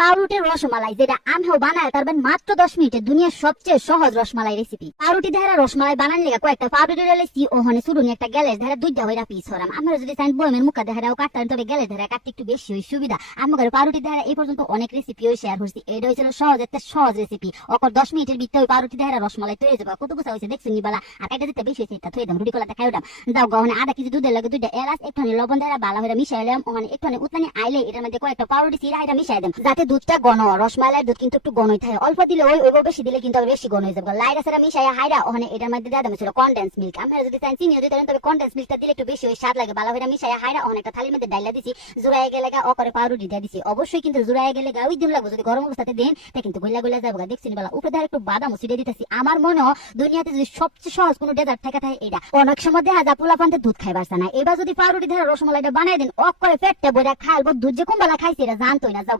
পাউরুটির রসমালাই, যেটা আমিও বানায় পারবেন মাত্র 10 মিনিটে। দুনিয়ার সবচেয়ে সহজ রসমালাই রেসিপি। পাউরুটি ধারা রসমালাই বানান লেগে কয়েকটা পাউরুটি রেলেছি ওখানে শুরু একটা গ্যালের ধারা দুইটা হইরা পিস হরাম। আমরা যদি চান বয়মের মুখা ধারাও কাটতাম, তবে গ্যালের ধারা কাটতে একটু বেশি হয় সুবিধা। আমার ঘরে পাউরুটি ধারা এই পর্যন্ত অনেক রেসিপি শেয়ার করছি। এটা হয়েছিল সহজ একটা সহজ রেসিপি। অকর 10 মিনিটের ভিতরে পাউরুটি ধারা রসমালাই তৈরি যাবে। কত গুছা হয়েছে দেখছেন নিবালা। আর একটা যেটা বেশি হয়েছে এটা থই দাম, রুটি কলাটা খাইও দাম। দাও গহনে আধা কেজি দুধের লাগে দুইটা এলাচ, একটুখানি লবণ ধারা বালা হয়ে মিশাইলাম। ওখানে একটুখানি উতলানি আইলে এটার মধ্যে কয়েকটা পাউরুটি চিরা এটা মিশাই দেন, যাতে দুধটা ঘন। রসমালাইয়ের দুধ কিন্তু একটু ঘনই থাকে, অল্প দিলে ওই বেশি দিলে কিন্তু বেশি ঘন হয়ে যাবে। লাইরা সারা মিশাইয়া হাইরা ওখানে এটার মধ্যে দেওয়া ছিল কনডেন্স মিল্ক। আমরা যদি চান চিনিও দিতে পারেন, তবে কনডেন্স মিল্কটা দিলে একটু বেশি ওই স্বাদ লাগে। বালা হয়ে মিশাইয়া হাইরা ওখানে একটা থালির মধ্যে ডাইলা দিছি, জোড়ায় গেলে ও করে পাউরুটি দিয়ে দিছি। অবশ্যই কিন্তু জোড়ায় গেলে ওই দিন লাগবে, যদি গরম অবস্থাতে দেন তা কিন্তু গইলা গইলা যাবো। দেখছেন বেলা উপরে ধারে একটু বাদাম ছিটিয়ে দিতেছি। আমার মনে হয় দুনিয়াতে যদি সবচেয়ে সহজ কোনো ডেজার্ট থাকে তাই এটা। অনেক সময় দেখা যায় পোলা পান্তে দুধ খাইবার না, এবার যদি পাউরুটি ধারা রসমালাইটা বানাই দেন অক করে পেটটা বইরা খাইব। দুধ যে কোন বেলা খাইছে এটা জানতোই না। যাও